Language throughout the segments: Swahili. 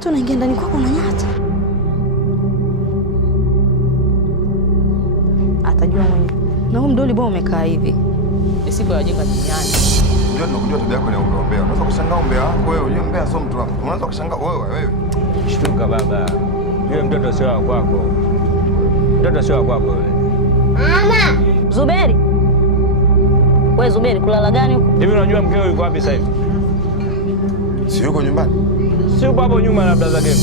Mtu anaingia ndani kwako unanyata. Atajua mwenyewe. Na huyu mdoli bwana umekaa hivi. Siku ya jenga duniani. Unajua tunakujua tabia yako ni umbea. Unaweza kushangaa umbea wako wewe. Unajua mbea sio mtu wako. Unaweza kushangaa wewe. Shtuka baba. Yule mtoto sio wa kwako. Mtoto sio wa kwako wewe. Mama! Zuberi. Wewe Zuberi kulala gani huko? Hivi unajua mkeo yuko wapi sasa hivi? Si yuko nyumbani? Si yuko hapo nyuma labda za game.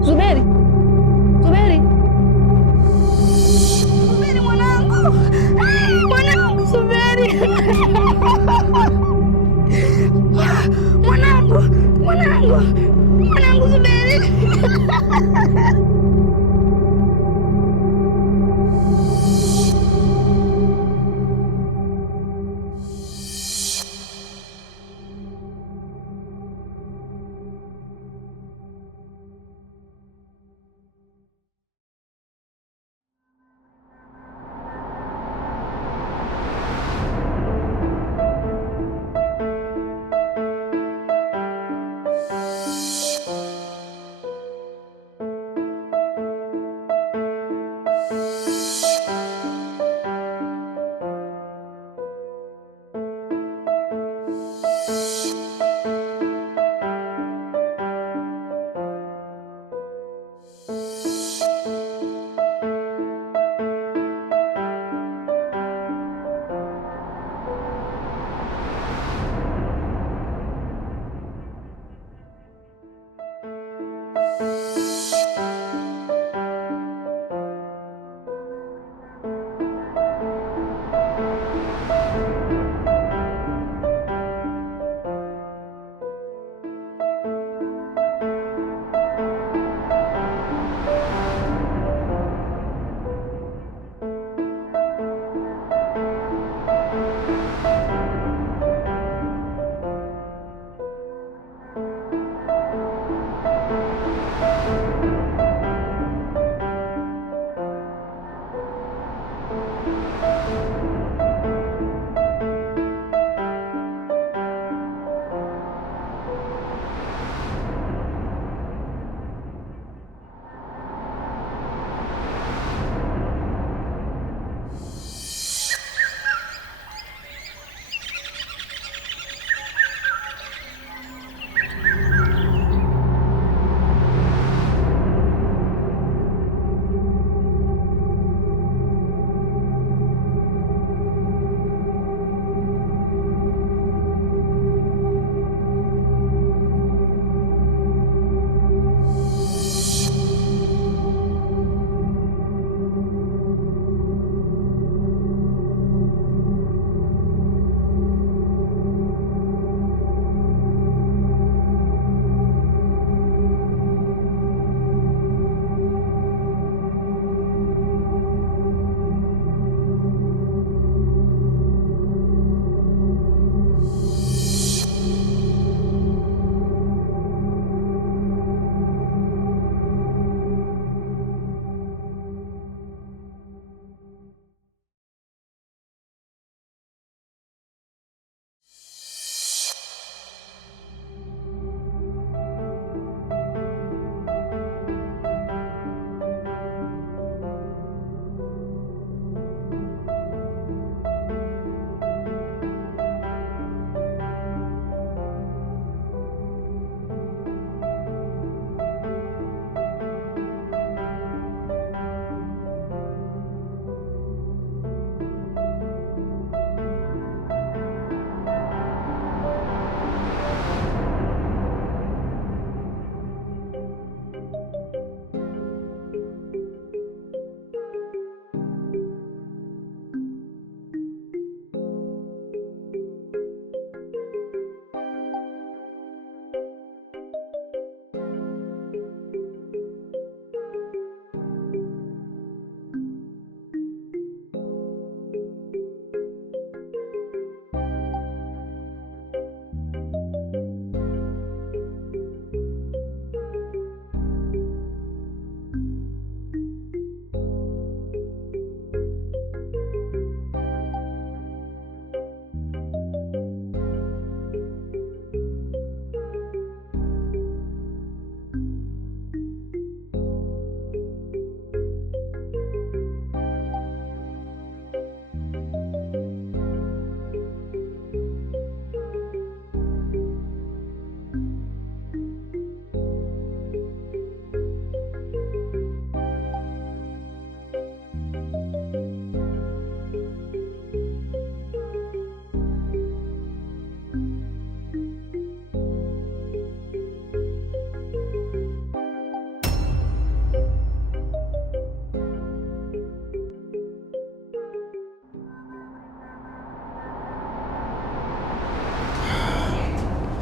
Zuberi. Zuberi. Zuberi mwanangu. Mwanangu Zuberi. Mwanangu Zuberi.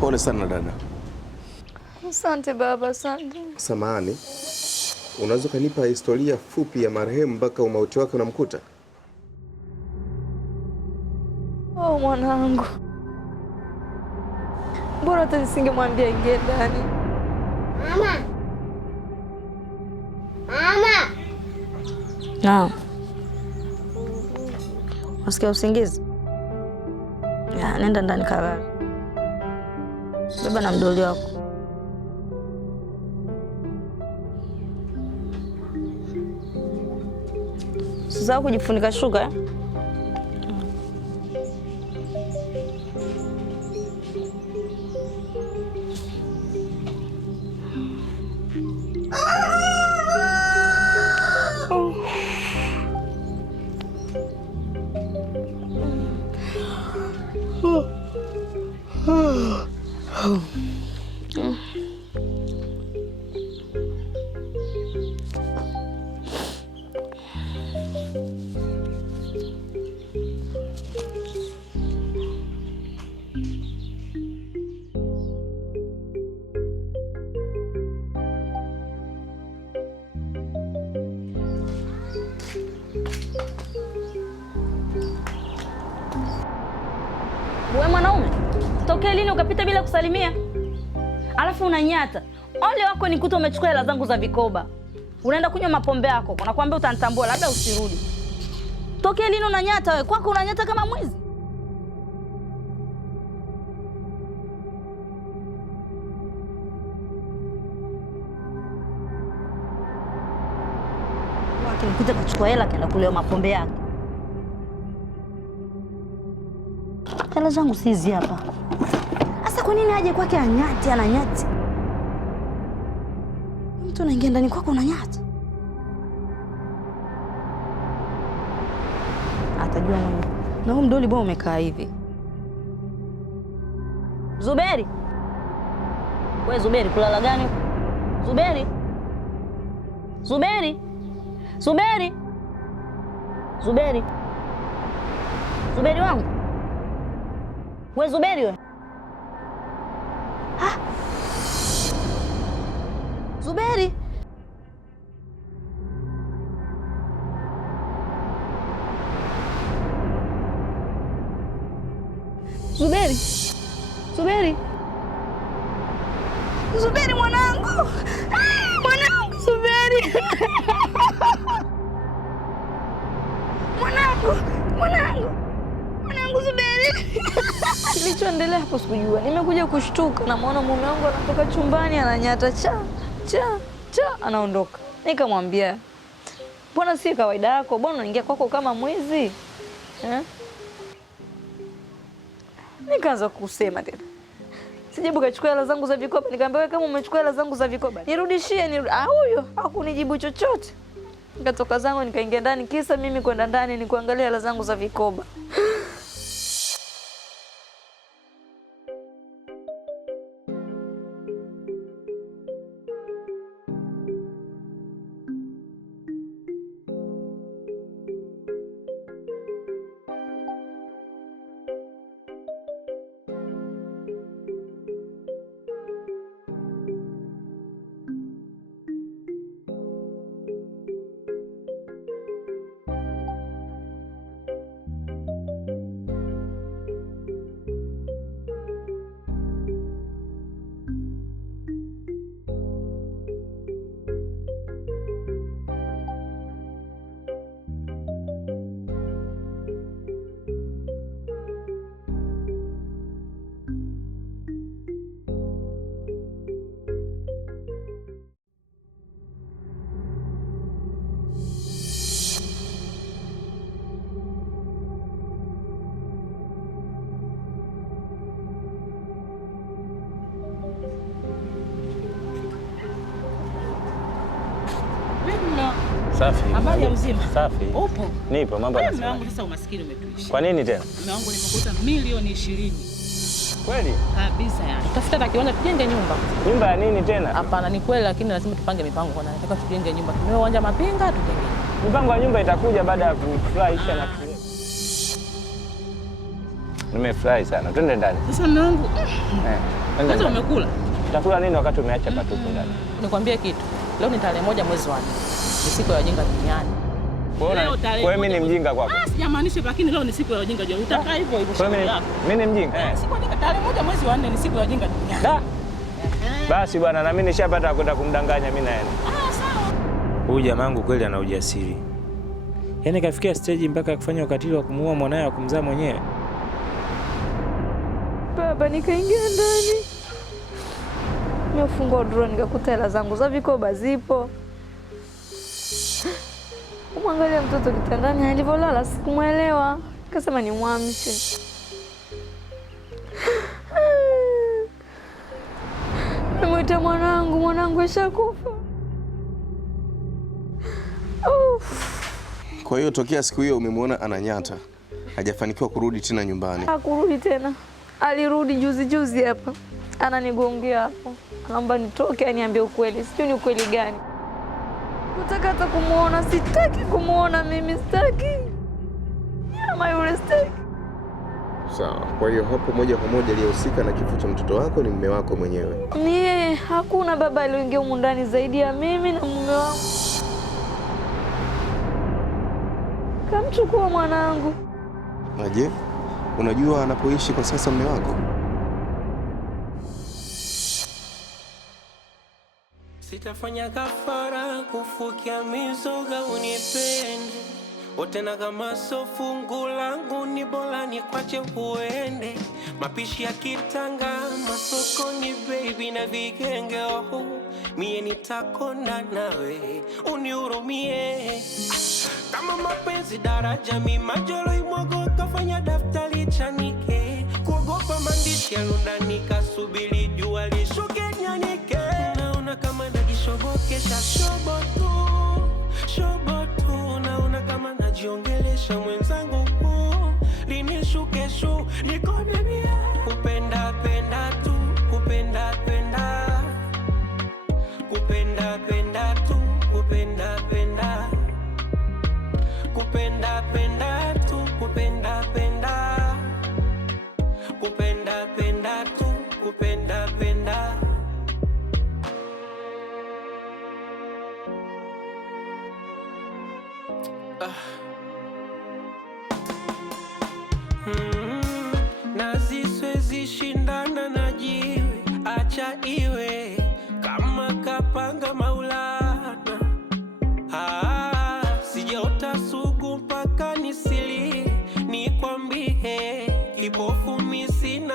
Pole sana dada. Asante baba, asante. Samahani, unaweza kunipa historia fupi ya marehemu mpaka umauti wake unamkuta? Oh mwanangu, mbona hata nisingemwambia ingie ndani? Mama. Mama. Naam. Unasikia usingizi? Ya, nenda ndani kalala. Baba na mdoli wako. Sasa kujifunika shuka. Wewe mwanaume, tokea lini ukapita bila kusalimia? Alafu unanyata. Ole wako nikuta umechukua hela zangu za vikoba. Unaenda kunywa mapombe yako. Nakwambia utanitambua, labda usirudi. Tokea lini unanyata wewe? Kwako unanyata kama mwizi. Nikuta kachukua hela kaenda kulewa mapombe yake. Hela zangu si hizi hapa. Sasa kwa nini aje kwake anyati, ananyati? Mtu anaingia ndani kwako unanyati. Atajua mwenyewe. Na huyu mdoli bwana umekaa hivi. Zuberi. Wewe Zuberi kulala gani? Zuberi. Zuberi. Zuberi. Zuberi. Zuberi wangu. Wewe Zuberi wewe. Ah. Zuberi. Zuberi. Zuberi. Zuberi mwanangu. Mwanangu Zuberi. Mwanangu Zuberi. Kilichoendelea hapo sikujua. Nimekuja kushtuka na muona mume wangu anatoka chumbani ananyata cha anaondoka. Nikamwambia, "Mbona si kawaida yako? Mbona unaingia kwako kama mwizi?" Nikaanza kusema tena. Sijibu kachukua hela zangu za vikoba. Nikamwambia, "Wewe kama umechukua hela zangu za vikoba, nirudishie." Huyo hakunijibu chochote. Nikatoka zangu nikaingia ndani, kisa mimi kwenda ndani ni kuangalia hela zangu za vikoba. Safi. Habari ya mzima? Safi. Upo? Nipo, mambo yanasema. Mume wangu sasa umaskini umetuisha. Kwa nini tena? Mume wangu nimekuta milioni 20. Kweli? Kabisa yani. Tafuta na kiwanja tujenge nyumba. Nyumba ya nini tena? Hapana, ni kweli lakini lazima tupange mipango kwa nani. Nataka tujenge nyumba. Tumeo uwanja Mapinga tujenge. Mipango ya nyumba itakuja baada ya kufurahisha na kile. Nimefurahi sana. Twende ndani. Sasa mume wangu Sasa umekula? Utakula nini wakati umeacha patupu ndani? Nikwambie kitu. Leo ni tarehe 1 mwezi wa 4. Ni siku ya wajinga duniani. Wewe mimi ni mjinga kwako? Sijamaanisha, lakini leo ni siku ya wajinga duniani. Utakaa hivyo hivyo. Mimi ni mjinga? Siku ya tarehe 1 mwezi wa 4 ni siku ya wajinga duniani. Basi bwana, na mimi nishapata kwenda kumdanganya, mimi naenda. Sawa. Huyu jamaa wangu kweli ana ujasiri. Yaani kafikia stage mpaka kufanya ukatili wa kumuua mwanae wa kumzaa mwenyewe. Baba, nikaingia ndani, nimefungua drawer, nikakuta hela zangu za vikoba zipo. Kumwangalia mtoto kitandani alivyolala, sikumwelewa, nikasema nimwamshe. Nimwita mwanangu ashakufa. Kwa hiyo tokea siku hiyo umemwona ananyata, hajafanikiwa kurudi tena nyumbani? Hakurudi tena, alirudi juzi hapa, ananigongea hapo, anaomba nitoke aniambie ukweli. Sijui ni ukweli gani. Nataka hata kumuona, sitaki kumuona mimi, sitaki. Nyama yule sitaki. Sawa, kwa hiyo hapo moja kwa moja aliyehusika na kifo cha mtoto wako ni mume wako mwenyewe? Ni yeye, hakuna baba aliyoingia humu ndani zaidi ya mimi na mume wangu. Kamchukua mwanangu. Aje, unajua anapoishi kwa sasa mume wako? Sitafanya kafara kufukia mizoga unipende. Otena kama so fungu langu ni bora nikwache uende. Mapishi ya kitanga masokoni baby na vigenge oh. Mie nitakonda nawe unihurumie. Kama mapenzi daraja mi majolo imwago kafanya daftari chanike. Kuogopa maandishi ya lundani kasubiri jua lishuke nyanike. Naona kama najishobokesha shobotu. Naona kama najiongelesha mwenzangu linishuke shu. Niko baby kupenda tu. Kupenda tu. Kupenda tu. Kupenda tu. Kupenda. Naziswezi shindana na jiwe, acha iwe kama kapanga Maulana. Sijaota sugu mpaka nisili, nikwambie kipofu mimi sina